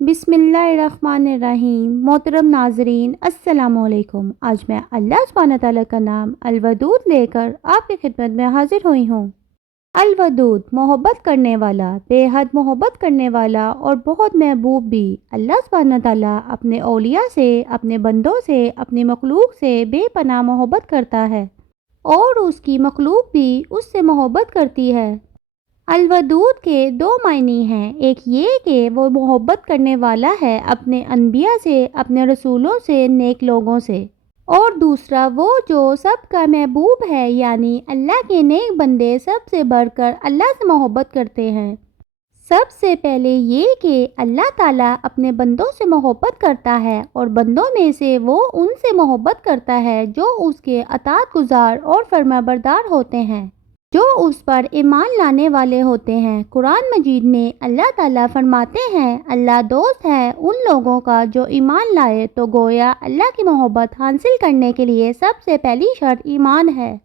بسم اللہ الرحمن الرحیم۔ محترم ناظرین السلام علیکم۔ آج میں اللہ سبحانہ تعالیٰ کا نام الودود لے کر آپ کی خدمت میں حاضر ہوئی ہوں۔ الودود محبت کرنے والا، بے حد محبت کرنے والا اور بہت محبوب بھی۔ اللہ سبحانہ تعالیٰ اپنے اولیاء سے، اپنے بندوں سے، اپنی مخلوق سے بے پناہ محبت کرتا ہے اور اس کی مخلوق بھی اس سے محبت کرتی ہے۔ الودود کے دو معنی ہیں، ایک یہ کہ وہ محبت کرنے والا ہے اپنے انبیاء سے، اپنے رسولوں سے، نیک لوگوں سے، اور دوسرا وہ جو سب کا محبوب ہے، یعنی اللہ کے نیک بندے سب سے بڑھ کر اللہ سے محبت کرتے ہیں۔ سب سے پہلے یہ کہ اللہ تعالیٰ اپنے بندوں سے محبت کرتا ہے اور بندوں میں سے وہ ان سے محبت کرتا ہے جو اس کے اطاعت گزار اور فرما بردار ہوتے ہیں، جو اس پر ایمان لانے والے ہوتے ہیں۔ قرآن مجید میں اللہ تعالیٰ فرماتے ہیں، اللہ دوست ہے ان لوگوں کا جو ایمان لائے، تو گویا اللہ کی محبت حاصل کرنے کے لیے سب سے پہلی شرط ایمان ہے،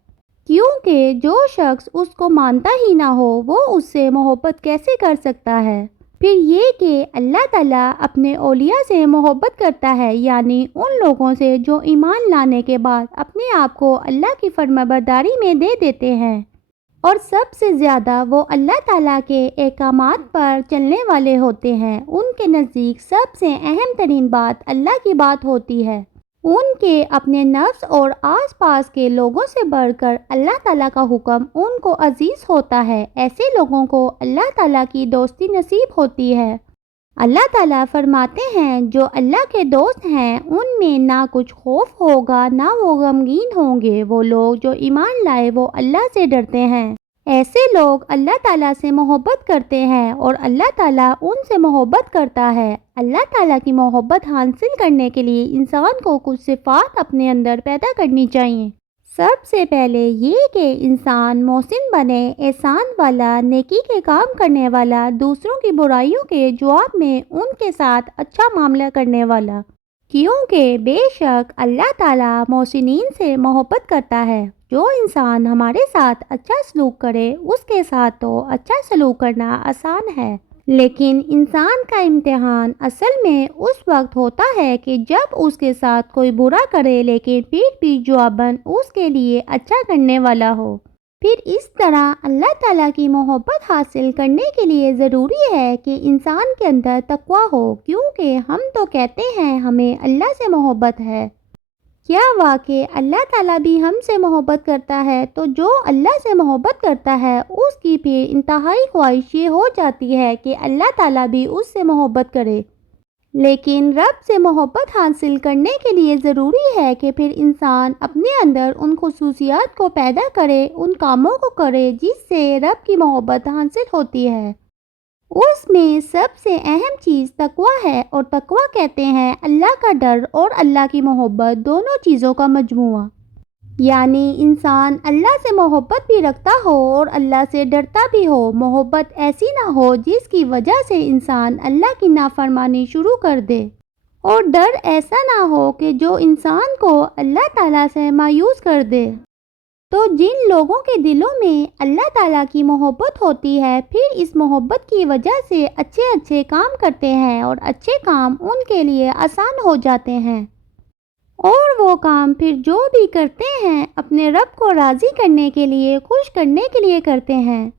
کیونکہ جو شخص اس کو مانتا ہی نہ ہو وہ اس سے محبت کیسے کر سکتا ہے؟ پھر یہ کہ اللہ تعالیٰ اپنے اولیاء سے محبت کرتا ہے، یعنی ان لوگوں سے جو ایمان لانے کے بعد اپنے آپ کو اللہ کی فرما برداری میں دے دیتے ہیں، اور سب سے زیادہ وہ اللہ تعالیٰ کے احکامات پر چلنے والے ہوتے ہیں۔ ان کے نزدیک سب سے اہم ترین بات اللہ کی بات ہوتی ہے۔ ان کے اپنے نفس اور آس پاس کے لوگوں سے بڑھ کر اللہ تعالیٰ کا حکم ان کو عزیز ہوتا ہے۔ ایسے لوگوں کو اللہ تعالیٰ کی دوستی نصیب ہوتی ہے۔ اللہ تعالیٰ فرماتے ہیں، جو اللہ کے دوست ہیں ان میں نہ کچھ خوف ہوگا، نہ وہ غمگین ہوں گے۔ وہ لوگ جو ایمان لائے وہ اللہ سے ڈرتے ہیں۔ ایسے لوگ اللہ تعالیٰ سے محبت کرتے ہیں اور اللہ تعالیٰ ان سے محبت کرتا ہے۔ اللہ تعالیٰ کی محبت حاصل کرنے کے لیے انسان کو کچھ صفات اپنے اندر پیدا کرنی چاہیے۔ سب سے پہلے یہ کہ انسان محسن بنے، احسان والا، نیکی کے کام کرنے والا، دوسروں کی برائیوں کے جواب میں ان کے ساتھ اچھا معاملہ کرنے والا، کیونکہ بے شک اللہ تعالیٰ محسنین سے محبت کرتا ہے۔ جو انسان ہمارے ساتھ اچھا سلوک کرے اس کے ساتھ تو اچھا سلوک کرنا آسان ہے، لیکن انسان کا امتحان اصل میں اس وقت ہوتا ہے کہ جب اس کے ساتھ کوئی برا کرے لیکن پھر بھی جواباً اس کے لیے اچھا کرنے والا ہو۔ پھر اس طرح اللہ تعالیٰ کی محبت حاصل کرنے کے لیے ضروری ہے کہ انسان کے اندر تقویٰ ہو، کیونکہ ہم تو کہتے ہیں ہمیں اللہ سے محبت ہے، کیا واقع اللہ تعالیٰ بھی ہم سے محبت کرتا ہے؟ تو جو اللہ سے محبت کرتا ہے اس کی پھر انتہائی خواہش یہ ہو جاتی ہے کہ اللہ تعالیٰ بھی اس سے محبت کرے۔ لیکن رب سے محبت حاصل کرنے کے لیے ضروری ہے کہ پھر انسان اپنے اندر ان خصوصیات کو پیدا کرے، ان کاموں کو کرے جس سے رب کی محبت حاصل ہوتی ہے۔ اس میں سب سے اہم چیز تقویٰ ہے، اور تقویٰ کہتے ہیں اللہ کا ڈر اور اللہ کی محبت دونوں چیزوں کا مجموعہ، یعنی انسان اللہ سے محبت بھی رکھتا ہو اور اللہ سے ڈرتا بھی ہو۔ محبت ایسی نہ ہو جس کی وجہ سے انسان اللہ کی نافرمانی شروع کر دے، اور ڈر ایسا نہ ہو کہ جو انسان کو اللہ تعالیٰ سے مایوس کر دے۔ تو جن لوگوں کے دلوں میں اللہ تعالیٰ کی محبت ہوتی ہے، پھر اس محبت کی وجہ سے اچھے اچھے کام کرتے ہیں اور اچھے کام ان کے لیے آسان ہو جاتے ہیں، اور وہ کام پھر جو بھی کرتے ہیں اپنے رب کو راضی کرنے کے لیے، خوش کرنے کے لیے کرتے ہیں۔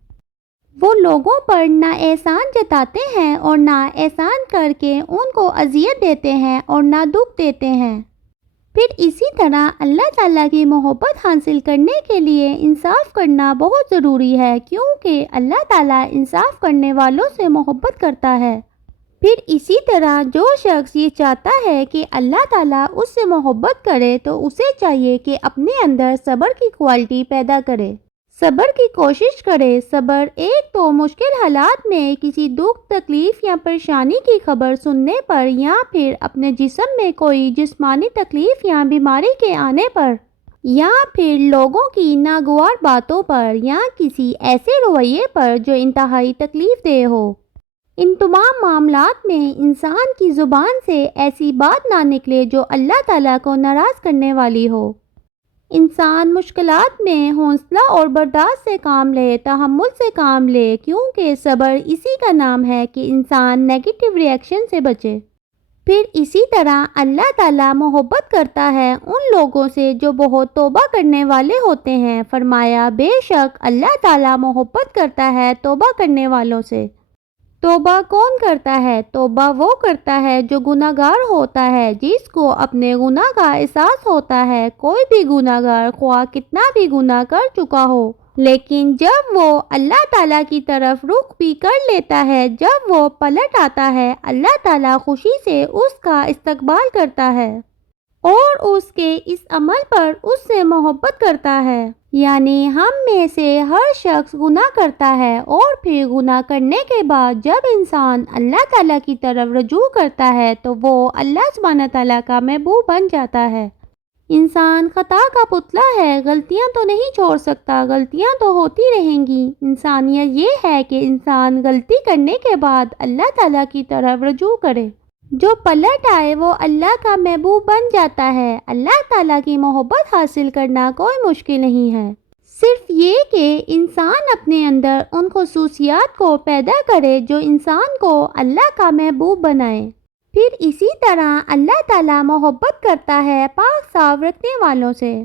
وہ لوگوں پر نہ احسان جتاتے ہیں اور نہ احسان کر کے ان کو اذیت دیتے ہیں اور نہ دکھ دیتے ہیں۔ پھر اسی طرح اللہ تعالیٰ کی محبت حاصل کرنے کے لیے انصاف کرنا بہت ضروری ہے، کیونکہ اللہ تعالیٰ انصاف کرنے والوں سے محبت کرتا ہے۔ پھر اسی طرح جو شخص یہ چاہتا ہے کہ اللہ تعالیٰ اس سے محبت کرے تو اسے چاہیے کہ اپنے اندر صبر کی کوالٹی پیدا کرے، صبر کی کوشش کرے۔ صبر ایک تو مشکل حالات میں کسی دکھ، تکلیف یا پریشانی کی خبر سننے پر، یا پھر اپنے جسم میں کوئی جسمانی تکلیف یا بیماری کے آنے پر، یا پھر لوگوں کی ناگوار باتوں پر، یا کسی ایسے رویے پر جو انتہائی تکلیف دہ ہو۔ ان تمام معاملات میں انسان کی زبان سے ایسی بات نہ نکلے جو اللہ تعالیٰ کو ناراض کرنے والی ہو۔ انسان مشکلات میں حوصلہ اور برداشت سے کام لے، تحمل سے کام لے، کیونکہ صبر اسی کا نام ہے کہ انسان نیگیٹو ری ایکشن سے بچے۔ پھر اسی طرح اللہ تعالیٰ محبت کرتا ہے ان لوگوں سے جو بہت توبہ کرنے والے ہوتے ہیں۔ فرمایا بے شک اللہ تعالیٰ محبت کرتا ہے توبہ کرنے والوں سے۔ توبہ کون کرتا ہے؟ توبہ وہ کرتا ہے جو گناہ گار ہوتا ہے، جس کو اپنے گناہ کا احساس ہوتا ہے۔ کوئی بھی گناہ گار خواہ کتنا بھی گناہ کر چکا ہو، لیکن جب وہ اللہ تعالیٰ کی طرف رخ بھی کر لیتا ہے، جب وہ پلٹ آتا ہے، اللہ تعالیٰ خوشی سے اس کا استقبال کرتا ہے اور اس کے اس عمل پر اس سے محبت کرتا ہے۔ یعنی ہم میں سے ہر شخص گناہ کرتا ہے، اور پھر گناہ کرنے کے بعد جب انسان اللہ تعالیٰ کی طرف رجوع کرتا ہے تو وہ اللہ سبحانہ تعالیٰ کا محبوب بن جاتا ہے۔ انسان خطا کا پتلا ہے، غلطیاں تو نہیں چھوڑ سکتا، غلطیاں تو ہوتی رہیں گی۔ انسانیت یہ ہے کہ انسان غلطی کرنے کے بعد اللہ تعالیٰ کی طرف رجوع کرے۔ جو پلٹ آئے وہ اللہ کا محبوب بن جاتا ہے۔ اللہ تعالیٰ کی محبت حاصل کرنا کوئی مشکل نہیں ہے، صرف یہ کہ انسان اپنے اندر ان خصوصیات کو پیدا کرے جو انسان کو اللہ کا محبوب بنائے۔ پھر اسی طرح اللہ تعالیٰ محبت کرتا ہے پاک صاف رکھنے والوں سے۔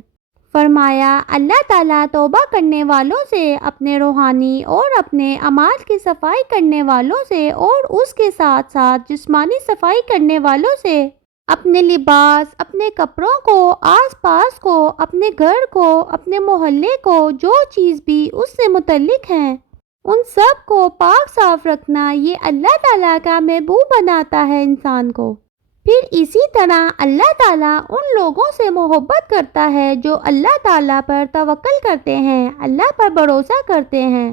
فرمایا اللہ تعالیٰ توبہ کرنے والوں سے، اپنے روحانی اور اپنے اعمال کی صفائی کرنے والوں سے، اور اس کے ساتھ ساتھ جسمانی صفائی کرنے والوں سے، اپنے لباس، اپنے کپڑوں کو، آس پاس کو، اپنے گھر کو، اپنے محلے کو، جو چیز بھی اس سے متعلق ہیں، ان سب کو پاک صاف رکھنا، یہ اللہ تعالیٰ کا محبوب بناتا ہے انسان کو۔ پھر اسی طرح اللہ تعالیٰ ان لوگوں سے محبت کرتا ہے جو اللہ تعالیٰ پر توکل کرتے ہیں، اللہ پر بھروسہ کرتے ہیں۔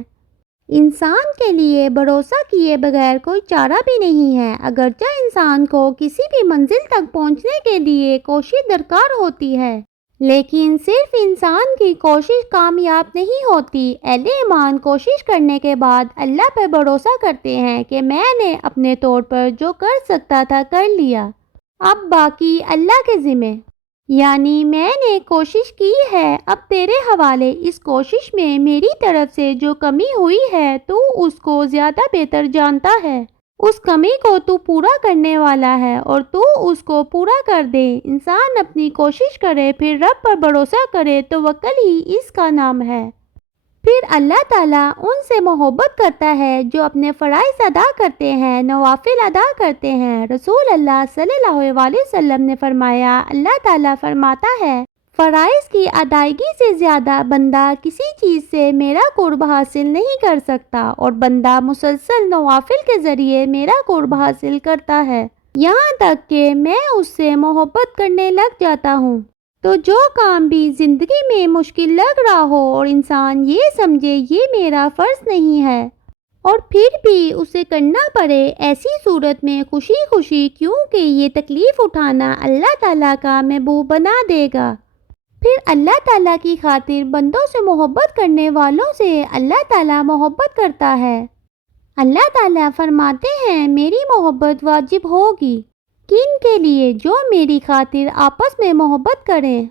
انسان کے لیے بھروسہ کیے بغیر کوئی چارہ بھی نہیں ہے، اگرچہ انسان کو کسی بھی منزل تک پہنچنے کے لیے کوشش درکار ہوتی ہے، لیکن صرف انسان کی کوشش کامیاب نہیں ہوتی۔ اہل ایمان کوشش کرنے کے بعد اللہ پر بھروسہ کرتے ہیں کہ میں نے اپنے طور پر جو کر سکتا تھا کر لیا، اب باقی اللہ کے ذمہ۔ یعنی میں نے کوشش کی ہے، اب تیرے حوالے۔ اس کوشش میں میری طرف سے جو کمی ہوئی ہے تو اس کو زیادہ بہتر جانتا ہے، اس کمی کو تو پورا کرنے والا ہے اور تو اس کو پورا کر دے۔ انسان اپنی کوشش کرے، پھر رب پر بھروسہ کرے، توکل ہی اس کا نام ہے۔ پھر اللہ تعالیٰ ان سے محبت کرتا ہے جو اپنے فرائض ادا کرتے ہیں، نوافل ادا کرتے ہیں۔ رسول اللہ صلی اللہ علیہ وسلم نے فرمایا، اللہ تعالیٰ فرماتا ہے، فرائض کی ادائیگی سے زیادہ بندہ کسی چیز سے میرا قرب حاصل نہیں کر سکتا، اور بندہ مسلسل نوافل کے ذریعے میرا قرب حاصل کرتا ہے، یہاں تک کہ میں اس سے محبت کرنے لگ جاتا ہوں۔ تو جو کام بھی زندگی میں مشکل لگ رہا ہو اور انسان یہ سمجھے یہ میرا فرض نہیں ہے، اور پھر بھی اسے کرنا پڑے، ایسی صورت میں خوشی خوشی، کیونکہ یہ تکلیف اٹھانا اللہ تعالیٰ کا محبوب بنا دے گا۔ پھر اللہ تعالیٰ کی خاطر بندوں سے محبت کرنے والوں سے اللہ تعالیٰ محبت کرتا ہے۔ اللہ تعالیٰ فرماتے ہیں، میری محبت واجب ہوگی کن کے لیے؟ جو میری خاطر آپس میں محبت کریں۔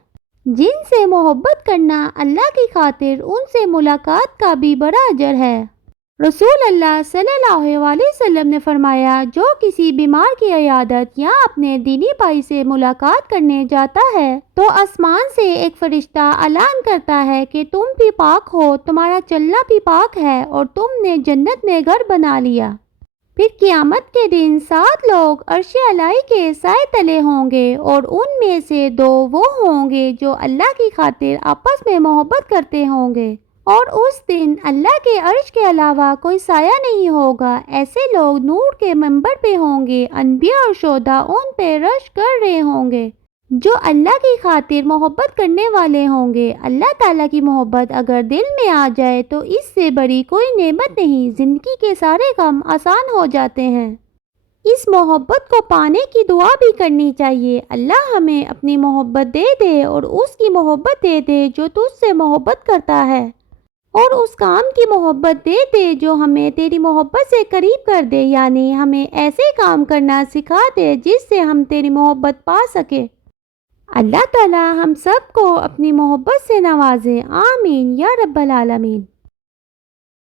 جن سے محبت کرنا اللہ کی خاطر، ان سے ملاقات کا بھی بڑا اجر ہے۔ رسول اللہ صلی اللہ علیہ وسلم نے فرمایا، جو کسی بیمار کی عیادت یا اپنے دینی بھائی سے ملاقات کرنے جاتا ہے تو آسمان سے ایک فرشتہ اعلان کرتا ہے کہ تم بھی پاک ہو، تمہارا چلنا بھی پاک ہے، اور تم نے جنت میں گھر بنا لیا۔ پھر قیامت کے دن 7 لوگ عرش الہی کے سائے تلے ہوں گے، اور ان میں سے 2 وہ ہوں گے جو اللہ کی خاطر آپس میں محبت کرتے ہوں گے، اور اس دن اللہ کے عرش کے علاوہ کوئی سایہ نہیں ہوگا۔ ایسے لوگ نور کے منبر پہ ہوں گے، انبیاء اور شہداء ان پہ رشک کر رہے ہوں گے، جو اللہ کی خاطر محبت کرنے والے ہوں گے۔ اللہ تعالیٰ کی محبت اگر دل میں آ جائے تو اس سے بڑی کوئی نعمت نہیں، زندگی کے سارے کام آسان ہو جاتے ہیں۔ اس محبت کو پانے کی دعا بھی کرنی چاہیے، اللہ ہمیں اپنی محبت دے دے اور اس کی محبت دے دے جو تجھ سے محبت کرتا ہے، اور اس کام کی محبت دے دے جو ہمیں تیری محبت سے قریب کر دے، یعنی ہمیں ایسے کام کرنا سکھا دے جس سے ہم تیری محبت پا سکیں۔ اللہ تعالی ہم سب کو اپنی محبت سے نوازے، آمین یا رب العالمین۔